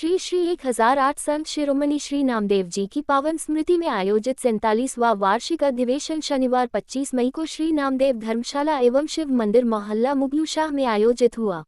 श्री श्री 1008 संत शिरोमणि श्री नामदेव जी की पावन स्मृति में आयोजित 47वां वार्षिक अधिवेशन शनिवार 25 मई को श्री नामदेव धर्मशाला एवं शिव मंदिर मोहल्ला मुगलूशाह में आयोजित हुआ।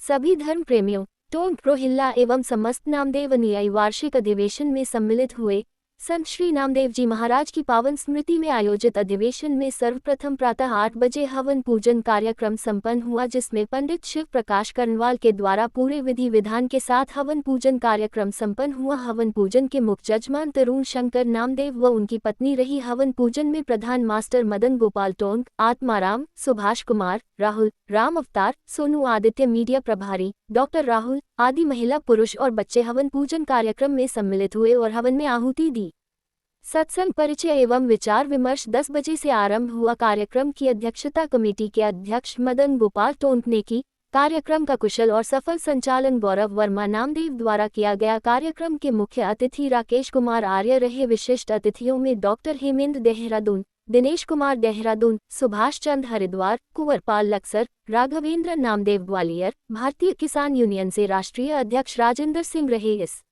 सभी धर्म प्रेमियों, टोंक प्रोहिल्ला एवं समस्त नामदेव अनुयायी वार्षिक अधिवेशन में सम्मिलित हुए। संत श्री नामदेव जी महाराज की पावन स्मृति में आयोजित अधिवेशन में सर्वप्रथम प्रातः 8 बजे हवन पूजन कार्यक्रम संपन्न हुआ, जिसमें पंडित शिव प्रकाश कर्नवाल के द्वारा पूरे विधि विधान के साथ हवन पूजन कार्यक्रम संपन्न हुआ। हवन पूजन के मुख्य जजमान तरुण शंकर नामदेव व उनकी पत्नी रही। हवन पूजन में प्रधान मास्टर मदन गोपाल टोंक, आत्माराम, सुभाष कुमार, राहुल, राम अवतार, सोनू आदित्य, मीडिया प्रभारी डॉक्टर राहुल आदि महिला पुरुष और बच्चे हवन पूजन कार्यक्रम में सम्मिलित हुए और हवन में आहुति दी। सत्संग परिचय एवं विचार विमर्श 10 बजे से आरंभ हुआ। कार्यक्रम की अध्यक्षता कमेटी के अध्यक्ष मदन गोपाल टोंक ने की। कार्यक्रम का कुशल और सफल संचालन गौरव वर्मा नामदेव द्वारा किया गया। कार्यक्रम के मुख्य अतिथि राकेश कुमार आर्य रहे। विशिष्ट अतिथियों में डॉक्टर हेमेंद्र देहरादून, दिनेश कुमार देहरादून, सुभाष चंद हरिद्वार, कुंवरपाल लक्सर, राघवेंद्र नामदेव ग्वालियर, भारतीय किसान यूनियन से राष्ट्रीय अध्यक्ष राजेंद्र सिंह रहे। इस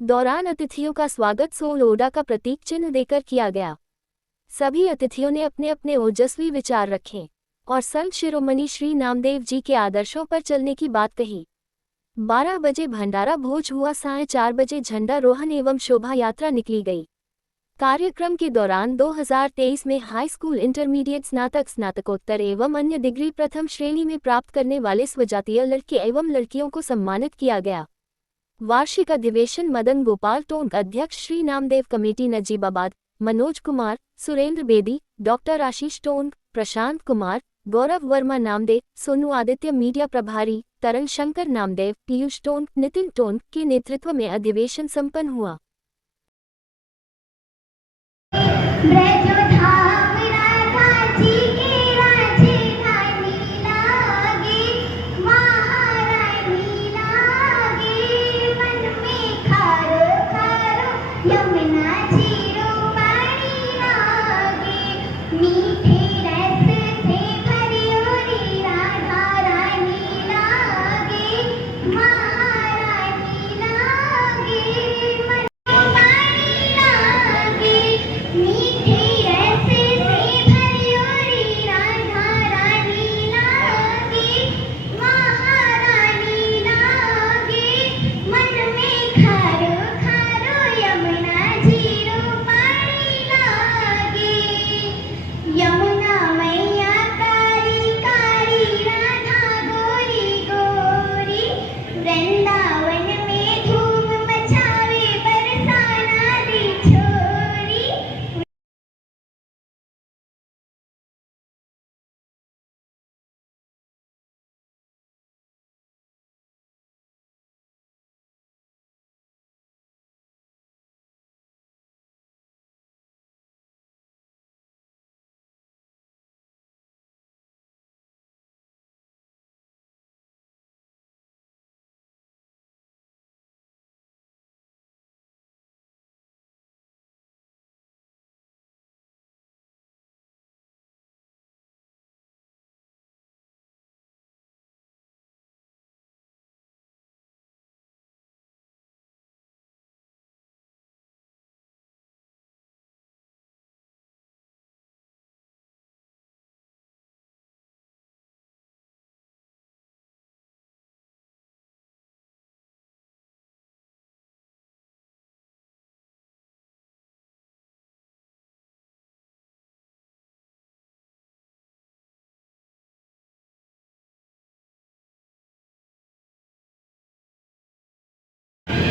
दौरान अतिथियों का स्वागत सोल ओडा का प्रतीक चिन्ह देकर किया गया। सभी अतिथियों ने अपने अपने ओजस्वी विचार रखे और संत शिरोमणि श्री नामदेव जी के आदर्शों पर चलने की बात कही। 12 बजे भंडारा भोज हुआ। साढ़े 4 बजे झंडारोहण एवं शोभा यात्रा निकली गई। कार्यक्रम के दौरान 2023 में हाई स्कूल, इंटरमीडिएट, स्नातक, स्नातकोत्तर एवं अन्य डिग्री प्रथम श्रेणी में प्राप्त करने वाले स्वजातीय लड़के एवं लड़कियों को सम्मानित किया गया। वार्षिक अधिवेशन मदन गोपाल टोंक अध्यक्ष श्री नामदेव कमेटी नजीबाबाद, मनोज कुमार, सुरेंद्र बेदी, डॉक्टर आशीष टोंक, प्रशांत कुमार, गौरव वर्मा नामदेव, सोनू आदित्य मीडिया प्रभारी, तरण शंकर नामदेव, पीयूष टोंक, नितिन टोंक के नेतृत्व में अधिवेशन संपन्न हुआ।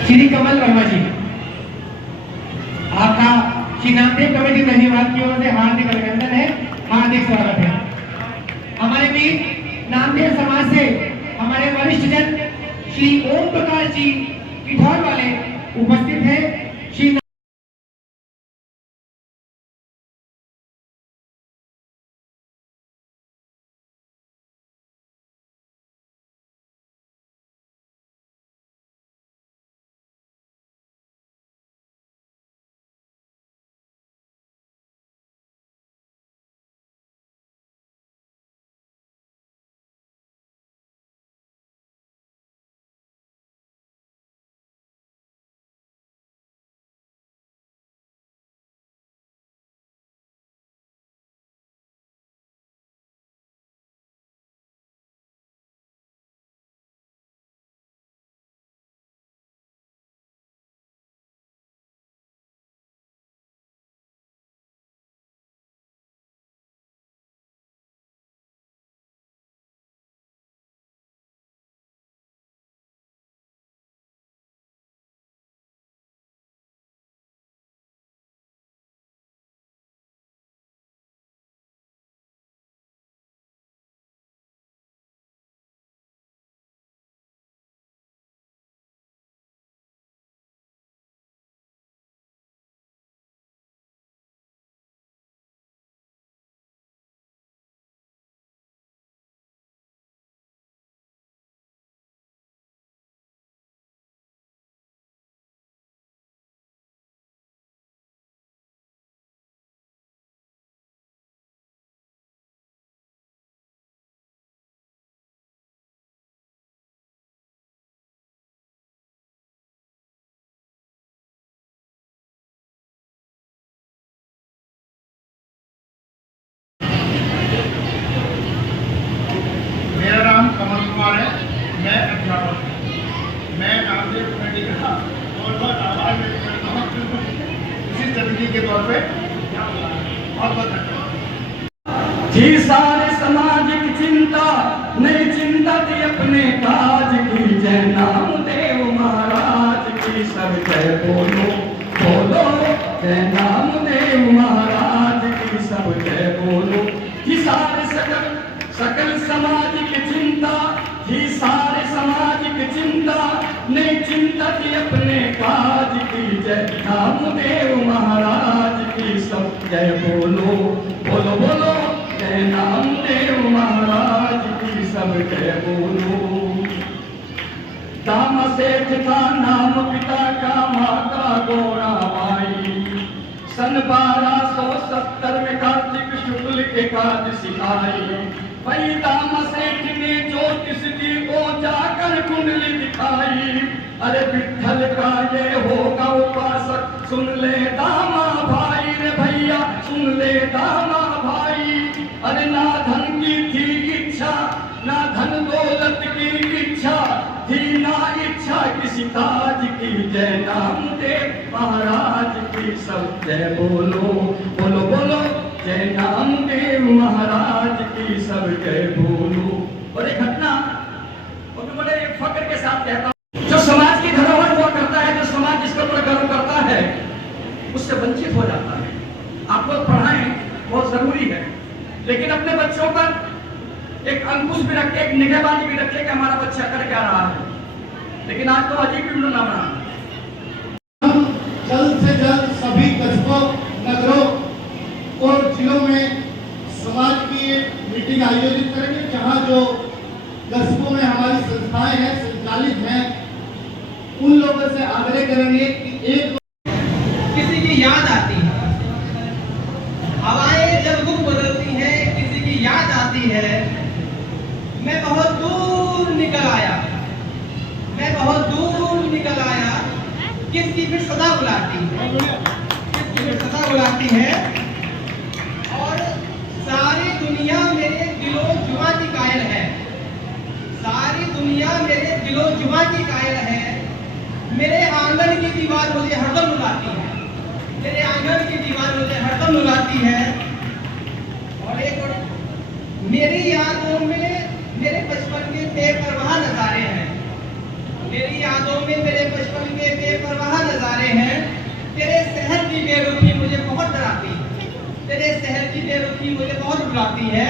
श्री कमल वर्मा जी, आपका श्री नामदेव कमेटी धन्यवाद की ओर से हार्दिक अभिनंदन है, हार्दिक स्वागत है। हमारे बीच नामदेव समाज से हमारे वरिष्ठ जन श्री ओम प्रकाश जी किठौर वाले उपस्थित हैं। श्री मैं अध्यापक हूँ। मैं नामदेव कमेटी का और आभार व्यक्त करता हूँ इसी तकनीक के तौर पे बहुत बहुत धन्यवाद। जी सारे सामाजिक चिंता नहीं चिंता थी अपने काज की, जय नामदेव महाराज की सब जय बोलो बोलो, जय नामदेव महाराज की सब जय बोलो। जी सारे सकल सामाजिक चिंता, जी सारे सामाजिक चिंता नहीं चिंता थी अपने काज की, जय नामदेव महाराज की सब जय बोलो बोलो बोलो, जय नामदेव महाराज की सब जय बोलो। दाम सेठ था नाम पिता का, माता गौरा माई, सन 1270 में कार्तिक शुक्ल एकादशी आई। वही दाम सेठ ने ज्योतिष जी को जाकर कुंडली दिखाई, अरे विठल का ये होगा उपासक, सुन ले दामा भाई रे भैया, सुन ले दामा भाई। अरे ना धन की थी इच्छा, ना धन दौलत की इच्छा थी, ना इच्छा किसी ताज की, जय नामदेव महाराज की सब जय बोलो बोलो बोलो, जय नामदेव महाराज की सब जय बोलो। और एक घटना और बड़े फक्र के साथ कहता हूं, जो समाज की धरोहर हुआ करता है, जो समाज जिसके ऊपर गर्व करता है, उससे वंचित हो जाता है। आप लोग पढ़ाएं बहुत जरूरी है, लेकिन अपने बच्चों पर एक अंकुश भी रखे, एक निगहबानी भी रखे कि हमारा बच्चा कर क्या रहा है। लेकिन आज तो अजीब भी ना बना। जल्द से जल्द सभी कस्बों, नगरों और जिलों में समाज की एक मीटिंग आयोजित करेंगे, जहां जो कस्बों में हमारी संस्थाएं हैं, संचालित हैं, उन लोगों से आग्रह करेंगे कि एक किसी की याद आती है, हवाएं जब रुख बदलती हैं, किसी की याद आती है। मैं बहुत दूर निकल आया, मैं बहुत दूर निकल आया, किसकी फिर सदा बुलाती है, किसकी फिर सदा बुलाती है। और सारी दुनिया मेरे दिलो जुबां की कायल है, सारी दुनिया मेरे दिलो जुबां की कायल है। मेरे आंगन की दीवार मुझे हरदम रुलाती है, मेरे आंगन की दीवार मुझे हरदम रुलाती है। और एक और मेरी यादों में मेरे बचपन के बेपरवाह नजारे हैं, मेरी यादों में मेरे बचपन के बेपरवाह नजारे हैं। तेरे शहर की बेरुखी मुझे बहुत डराती है, तेरे शहर की बेरुखी मुझे बहुत रुलाती है।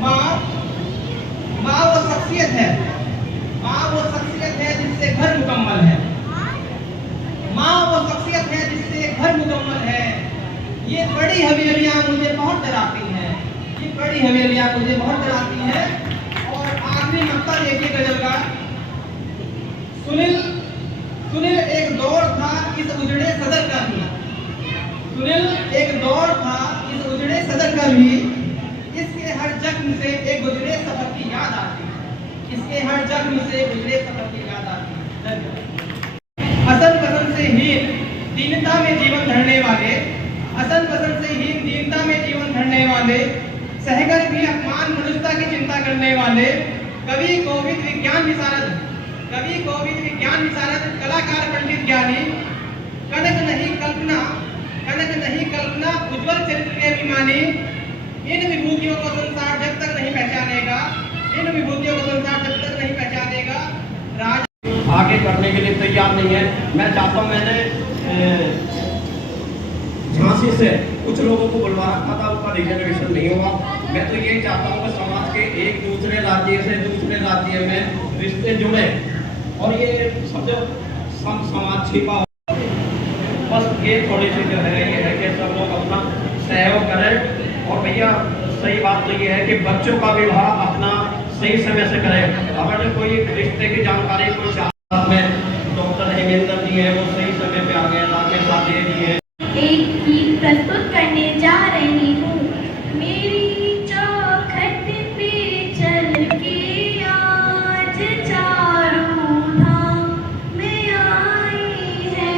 माँ वो शख्सियत है, माँ वो शख्सियत है जिससे घर मुकम्मल है, माँ वो शख्सियत है जिससे घर मुकम्मल है। ये बड़ी हवेलियाँ मुझे बहुत डराती हैं, ये बड़ी हवेलियाँ मुझे बहुत डराती हैं। और आखिरी मक्ता देखिए गजल का, सुनील एक दौर था इस उजड़े सदर का भी, सुनील एक दौर था इस उजड़े सदर का भी। इसके हर जख्म से एक गुजरे सफर की याद आती है, इसके हर जख्म से गुजरे सफर की याद आती है। हसन पसंद से हीन दीनता में जीवन धरने वाले, हसन पसंद से हीन दीनता में जीवन धरने वाले, सहकर भी अपमान मनुष्यता की चिंता करने वाले, कवि कोविद विज्ञान विशारद, कवि कोविद विज्ञान विशारद, कलाकार पंडित ज्ञानी, कनक नहीं कल्पना, कनक नहीं कल्पना, उज्जवल चरित्र के अभिमानी। इन विभूतियों को संसार जब तक नहीं पहचानेगा, इन विभूतियों को संसार जब तक नहीं पहचानेगा, राज आगे करने के लिए तैयार नहीं है। मैं चाहता हूँ, मैंने झांसी से कुछ लोगों को बुलवा रखा था, उसका रिजर्वेशन नहीं हुआ। मैं तो ये चाहता हूँ कि समाज के एक दूसरे राज्य से दूसरे राज्य में रिश्ते जुड़े और ये सब समाज छिपा हो। बस ये थोड़ी सी जो है ये है कि सब लोग अपना सहयोग करें। और भैया सही बात तो ये है कि बच्चों का विवाह अपना सही समय से करें। अगर कोई रिश्ते की जानकारी कोई चाहता में डॉक्टर हेमेंद्र जी है, वो सही समय पे आ गए, राकेश साधे जी है। एक गीत प्रस्तुत करने जा रही हूँ। मेरी चौखट पे चल के आज चारों धाम में आई है,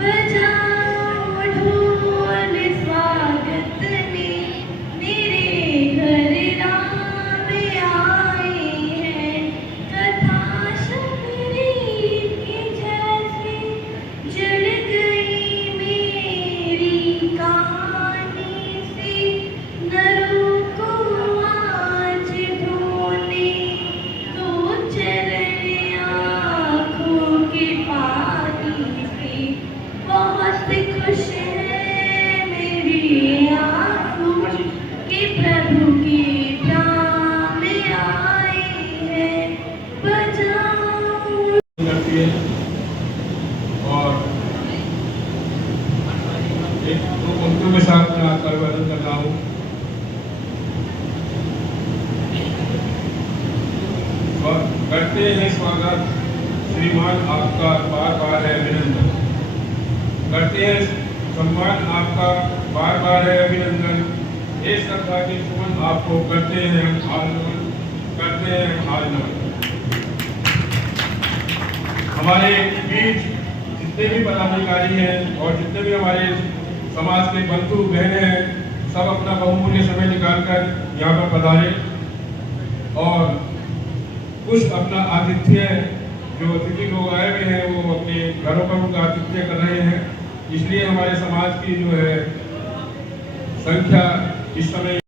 बजाओ ढोल स्वागत में, मेरे घर राम आई है। करते हैं स्वागत श्रीमान आपका बार बार है अभिनंदन। करते हैं सम्मान आपका बार बार है अभिनंदन। ये श्रद्धा के सुमन आपको करते हैं हाल नमन, करते हैं हाल नमन। हमारे बीच जितने भी पदाधिकारी हैं और जितने भी हमारे समाज के बंधु बहने हैं, सब अपना बहुमूल्य समय निकालकर यहाँ पर पधारे और कुछ अपना आतिथ्य, जो अतिथि लोग आए हुए हैं वो अपने घरों पर उनका आतिथ्य कर रहे हैं। इसलिए हमारे समाज की जो है संख्या इस समय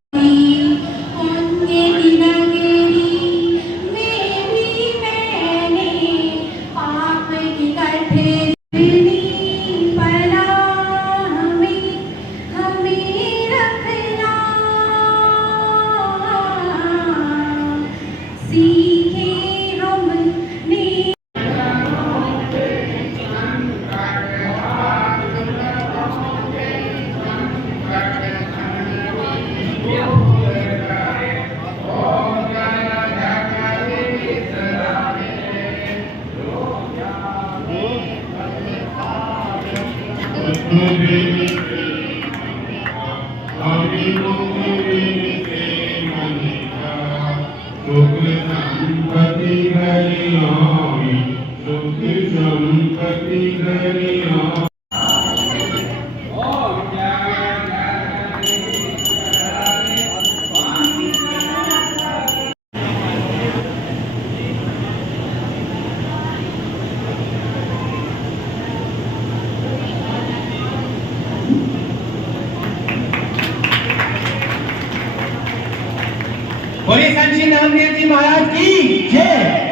बोले संत श्री नामदेव जी महाराज की जय।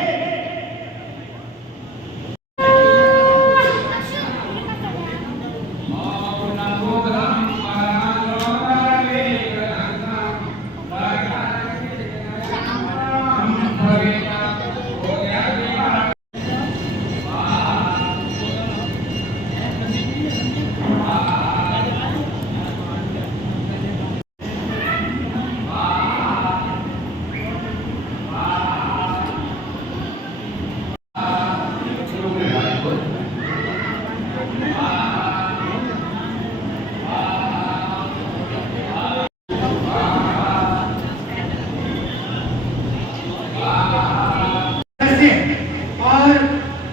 और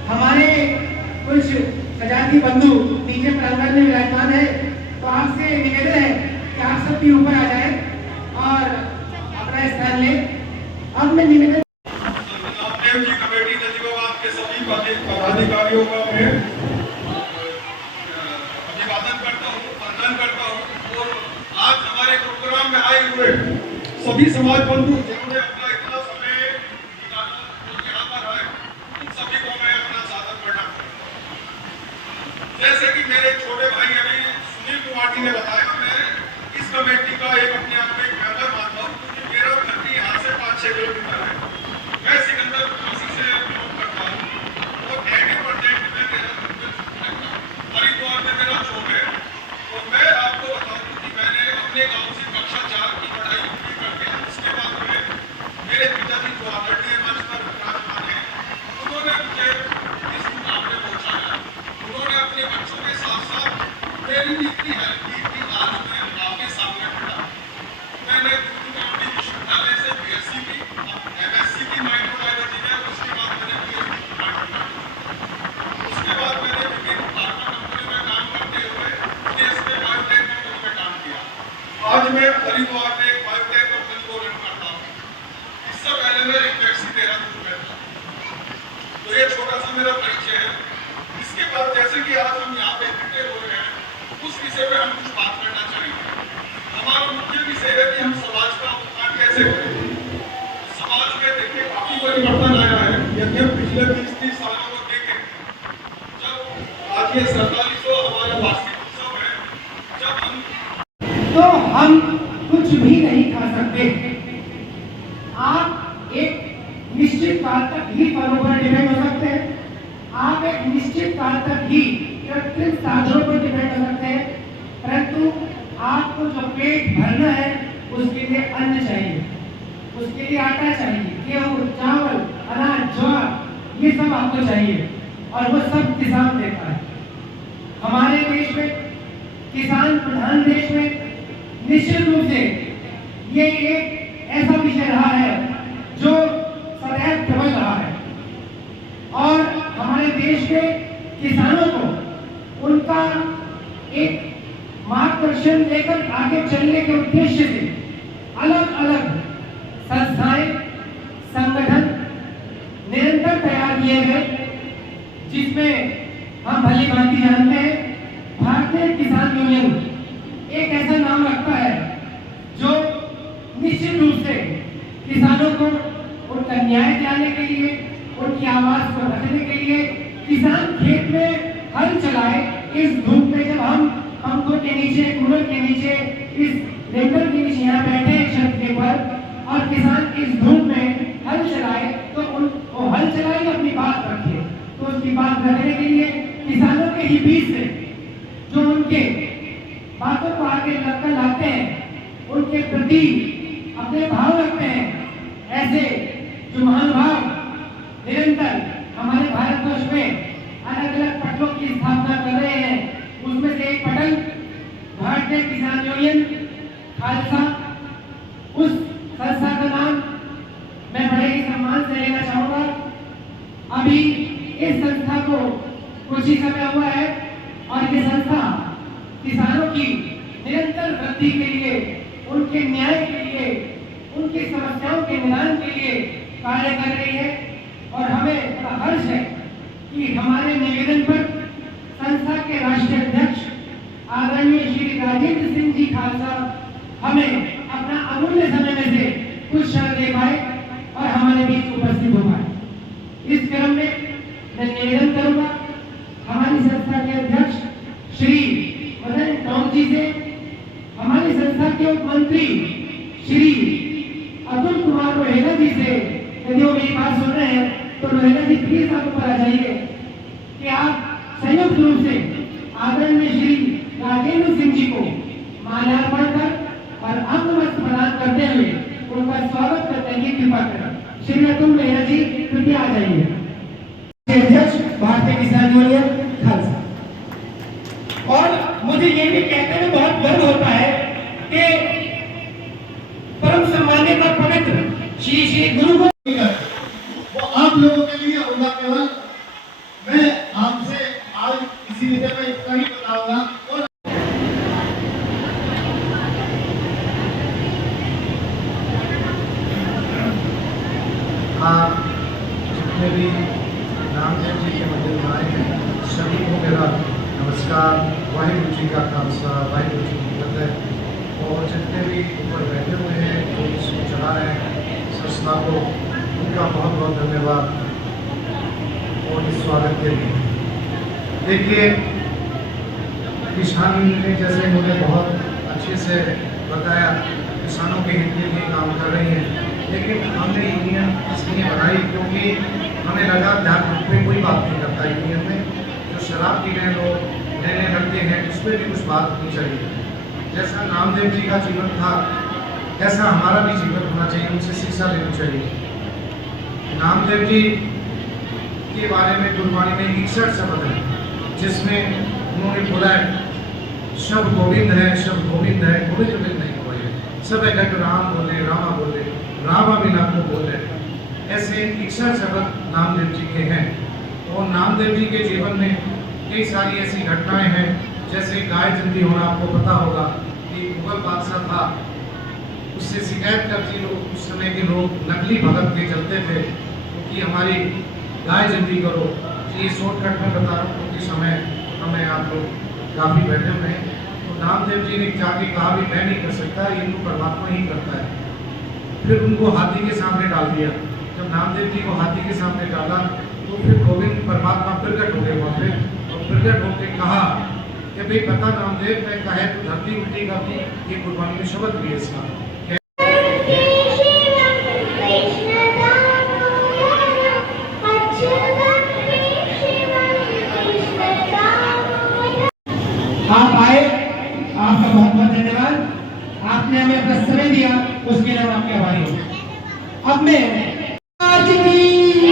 हमारे कुछ सजाती बंधु नीचे प्रांगण में विराजमान है, तो आपसे निवेदन है कि आप सब भी ऊपर आ जाएं और अपना स्थान लें। अब मैं निवेदन नामदेव जी कमेटी नजीबाबाद के सभी पदाधिकारियों का मैं अभिवादन करता हूँ, वंदन करता हूँ। और आज हमारे प्रोग्राम में आए हुए सभी समाज बंधु जिन्होंने अपना इतना समय निकाला और यहाँ पर आए, उन सभी को मैं अपना सादर प्रणाम करता हूँ। जैसे कि मेरे छोटे भाई अभी सुनील कुमार जी ने बताया, मैं इस कमेटी का एक अपने आप में एक मेंबर मानता हूँ, क्योंकि मेरा घर भी यहाँ से 5-6 किलोमीटर है। मैं सिकंदर काशी से बिलोंग करता हूँ और 80% में मेरा हरिद्वार में मेरा जॉब है। तो मैं आपको बताऊँ कि मैंने अपने गांव से कक्षा 4 की पढ़ाई पूरी करके उसके बाद में मेरे पिताजी जो आदरणीय मंच पर विराजमान हैं, उन्होंने मुझे इस मुकाम पे पहुँचाया। उन्होंने अपने बच्चों के साथ साथ मेरी भी इतनी हेल्प की कि आज मैं आपके सामने खड़ा। मैंने गांधी विश्वविद्यालय से BSc की, MSc की माइक्रोबायोलॉजी में, उसके बाद मैंने PhD की माइक्रोबायोलॉजी। उसके बाद मैंने विभिन्न फार्मा कंपनी में काम करते हुए देश में बायोटेक कंपनी में काम किया। आज मैं हरिद्वार में एक बायोटेक कंपनी को रन करता हूँ। इससे पहले मैं रिफ्लेक्सी देहरादून में था। तो ये छोटा सा मेरा परिचय है। इसके बाद जैसे कि आज हम यहाँ पे इकट्ठे हो रहे हैं, उस विषय पे हम कुछ बात करना चाहेंगे। हमारा मुख्य विषय है कि हम समाज का उत्थान कैसे करें। समाज में देखिए काफी परिवर्तन आया है। यदि हम पिछले 20-30 सालों को देखें, जब आज ये 47वां हमारा वार्षिक उत्सव है, जब हम कुछ भी नहीं खा सकते। आप एक निश्चित काल तक ही फलों पर डिपेंड हो सकते हैं। आप एक निश्चित काल तक ही कृत्रिम साधनों पर डिपेंड हो सकते हैं, परंतु आपको जो पेट भरना है उसके लिए अन्न चाहिए, उसके लिए आटा चाहिए, गेहूं, चावल, अनाज, ज्वार, ये सब आपको चाहिए और वो सब किसान देता है। हमारे देश में किसान प्रधान देश में निश्चित रूप से ये एक ऐसा विषय रहा है जो सदैव प्रबल रहा है और हमारे देश के किसानों को उनका एक मार्गदर्शन देकर आगे चलने के उद्देश्य से अलग अलग संस्थाएं, संगठन निरंतर तैयार किए गए, जिसमें हम भली भांति जानते हैं भारतीय किसान यूनियन एक ऐसा नाम रखता है जो निश्चित रूप से किसानों को उनका न्याय दिलाने के लिए, उनकी आवाज को रखने के लिए, किसान खेत में हल चलाए इस धूप में, जब हम पंखों के नीचे, कूलर के नीचे, इस रेंटर के नीचे यहाँ बैठे हैं छत के ऊपर और किसान इस धूप में हल चलाए, तो वो हल चलाए अपनी बात रखे, तो उसकी बात रखने के लिए किसानों के ही बीच से जो उनके बातों को आगे लगकर लाते हैं, उनके प्रति अपने भाव रखते हैं, ऐसे जो महानुभाव निरंतर हमारे भारतवर्ष में अलग अलग पटलों की स्थापना कर रहे हैं, उसमें से एक पटल भारतीय किसान यूनियन खालसा, उस संस्था का नाम मैं बड़े ही सम्मान से लेना चाहूंगा। अभी इस संस्था को कुछ ही समय हुआ है और ये संस्था किसानों की निरंतर वृद्धि के लिए, उनके न्याय के लिए, उनकी समस्याओं के निदान के लिए कार्य कर रही है और हमें बड़ा हर्ष है कि हमारे निवेदन पर संस्था के राष्ट्रीय अध्यक्ष आदरणीय श्री राजेंद्र सिंह जी खालसा हमें अपना अमूल्य समय में से कुछ क्षण दे पाए और हमारे बीच उपस्थित हो पाए। इस क्रम में मैं निवेदन करूंगा हमारी संस्था के अध्यक्ष श्री मदन टोम जी से, हमारी संस्था के उप मंत्री श्री अतुल कुमार रोहेला जी से, यदि वो मेरी बात सुन रहे हैं तो रोहेला जी प्लीज आप ऊपर आ जाइए कि आप संयुक्त रूप से आदरणीय श्री राजेंद्र सिंह जी को माल्यार्पण कर और अंगवस्त्र प्रदान करते हुए उनका स्वागत करने की कृपा करें। श्री अतुल रोहेला जी कृपया आ जाइए। अध्यक्ष भारतीय किसान यूनियन खालसा। और मुझे ये भी कहते हुए बहुत गर्व होता है कि परम सम्मान्य का पवित्र श्री श्री गुरु को वो आप लोगों के लिए होगा। केवल मैं आपसे आज इसी विषय में इतना ही बताऊंगा। और जितने भी नामदेव जी के मंदिर में आए हैं सभी को मेरा नमस्कार, वाहिगुरु जी का खालसा, वाहिगुरु जी की फतेह। और जितने भी ऊपर बैठे हुए हैं जो इसको चला रहे हैं संस्था को, उनका बहुत बहुत धन्यवाद और इस स्वागत के लिए। देखिए किसान ने जैसे मुझे बहुत अच्छे से बताया, किसानों के हित के लिए काम कर रही हैं, लेकिन हमने यूनियन इसलिए बनाई क्योंकि हमें लगा ध्यान में कोई बात नहीं करता यूनियन में। जो शराब पी रहे लोग लेने लगते हैं उस पर भी कुछ बात होनी चाहिए। जैसा नामदेव जी का जीवन था ऐसा हमारा भी जीवन होना चाहिए, उनसे शिक्षा लेनी चाहिए। नामदेव जी के बारे में गुरबाणी में 61 शब्द है जिसमें उन्होंने बोला है शब्द गोविंद है, शब्द गोविंद है, गोविंद गोविंद नहीं बोले, सब एक राम बोले, रामा बोले, रामा बिना को बोले। ऐसे 61 शब्द नामदेव जी के हैं। और नामदेव जी के जीवन में कई सारी ऐसी घटनाएं हैं, जैसे गाय जल्दी होना आपको पता होगा कि मुगल बादशाह था, उससे शिकायत करती लोग, उस समय के लोग नकली भगत के चलते थे कि हमारी गाय जल्दी करो। ये शॉर्टकट में बता रहा हूँ क्योंकि समय हमें आप लोग काफ़ी बैठे हुए हैं। तो नामदेव जी ने जाके कहा भी मैं नहीं कर सकता, ये तो परमात्मा ही करता है। फिर उनको हाथी के सामने डाल दिया। जब नामदेव जी को हाथी के सामने डाला तो फिर गोविंद परमात्मा प्रकट हो गए वहाँ पे, और प्रकट होकर कहा कि भाई पता नामदेव मैं कहे तो धरती उल्टी कर दी। ये गुरबाणी में शब्द भी है इसका। आप आए, आपका बहुत बहुत धन्यवाद। आपने हमें अपना समय दिया, उसके लिए हम आपके आभारी हैं। अब मैं आज की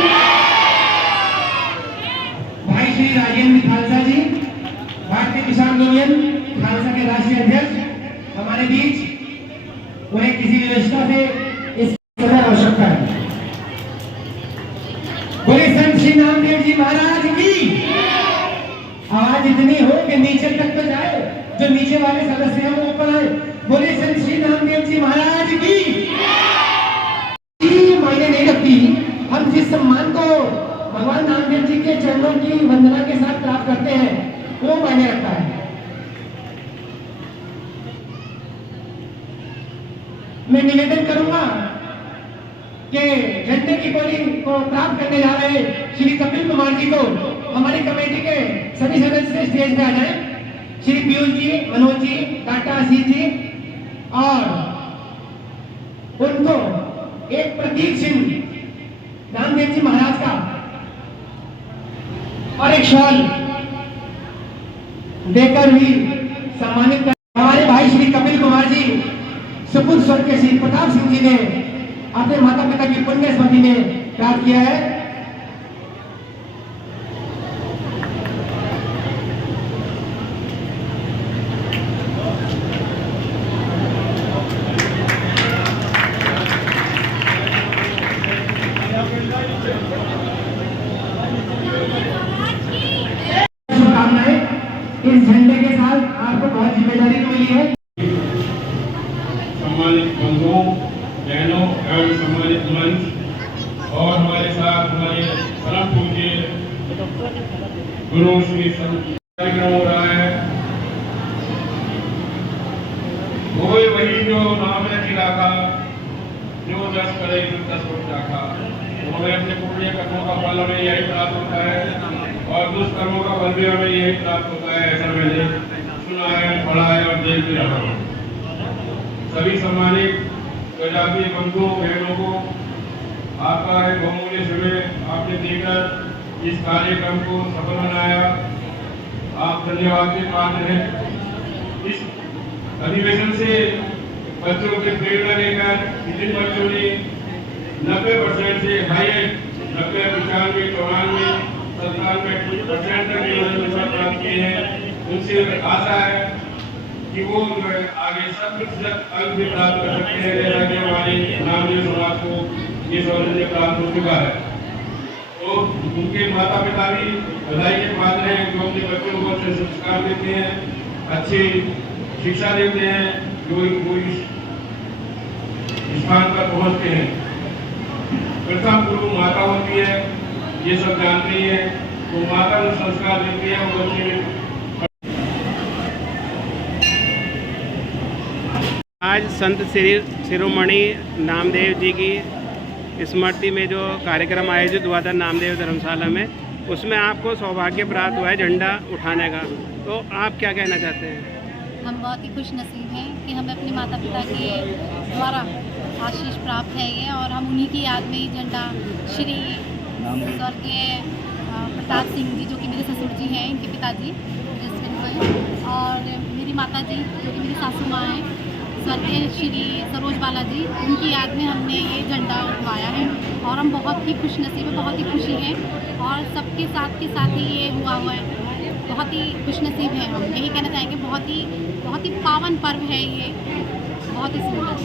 श्री नामदेव जी महाराज की आवाज इतनी हो कि नीचे तक तो जाए, जो नीचे वाले सदस्य हैं वो ऊपर आए। बोले संत श्री नामदेव जी महाराज की मायने नहीं रखती। हम जिस सम्मान को भगवान नामदेव जी के चरणों की वंदना के साथ प्राप्त करते हैं वो मायने रखता है। मैं निवेदन करूंगा कि झंडे की पौड़ी को प्राप्त करने जा रहे श्री कपिल कुमार जी को हमारी कमेटी के सभी सदस्य स्टेज पे आ जाएं। श्री पीयूष जी, मनोज जी, टाटा आशीष जी, और उनको एक प्रतीक चिन्ह नामदेव जी महाराज का और एक शॉल देकर भी सम्मानित कर। हमारे भाई श्री कपिल कुमार जी सुपुत्र स्वर्गीय श्री प्रताप सिंह जी ने अपने माता पिता की पुण्य स्मृति में प्राप्त किया है। शुभकामनाएं। इस झंडे के साथ आपको बहुत जिम्मेदारी मिली है। सम्मानित बंधुओं, बहनों एवं सम्मानित मंच और हमारे साथ हमारे परम पूज्य गुरु श्री संत कार्यक्रम हो रहा है। वही जो नाम ने खिला था, जो 10 करे 10 वक्त रखा, तो हमें अपने पुण्य कर्मों का फल हमें यही प्राप्त होता है और दुष्कर्मों का फल भी हमें यही प्राप्त होता है। ऐसा मैंने सुना है, पढ़ा है और देख भी रहा हूँ। सभी सम्मानित प्रजापति बंधुओं बहनों को आपका एक बहुमूल्य समय आपने देकर इस कार्यक्रम को सफल बनाया, आप धन्यवाद के पात्र हैं। इस अधिवेशन से बच्चों की प्रेरणा लेकर जिन बच्चों ने 90% से हाईएस्ट 90, 95, 94, 97% तक नंबर प्राप्त किए हैं, उनसे आशा है कि वो आगे 100% अंक भी प्राप्त कर सकते हैं, जैसा कि हमारे नामदेव समाज को ये सौभाग्य प्राप्त हो चुका है। तो उनके माता पिता भी बधाई के पात्र हैं, जो अपने बच्चों को अच्छे संस्कार देते हैं, अच्छी शिक्षा देते हैं, जो इस स्थान पर पहुंचते हैं। प्रथम गुरु माता होती है, ये सब जानते ही है। तो माता जो संस्कार देती है वो बच्चे। आज संत श्री शिरोमणि नामदेव जी की स्मृति में जो कार्यक्रम आयोजित हुआ था नामदेव धर्मशाला में, उसमें आपको सौभाग्य प्राप्त हुआ है झंडा उठाने का, तो आप क्या कहना चाहते हैं? हम बहुत ही खुश नसीब हैं कि हमें अपने माता पिता के द्वारा आशीष प्राप्त है ये, और हम उन्हीं की याद में ही झंडा श्री स्वर्गीय प्रताप सिंह जी, जो कि मेरे ससुर जी हैं, इनके पिताजी और मेरी माता जी जो कि मेरी सासू माँ हैं, स्वर्गीय श्री सरोज बाला जी, उनकी याद में हमने ये झंडा उठवाया है। और हम बहुत ही खुश नसीब हैं, बहुत ही खुशी हैं, और सबके साथ के साथ ही ये हुआ है। बहुत ही खुश नसीब हैं हम, यही कहना चाहेंगे। बहुत ही पावन पर्व है ये, बहुत ही सुंदर।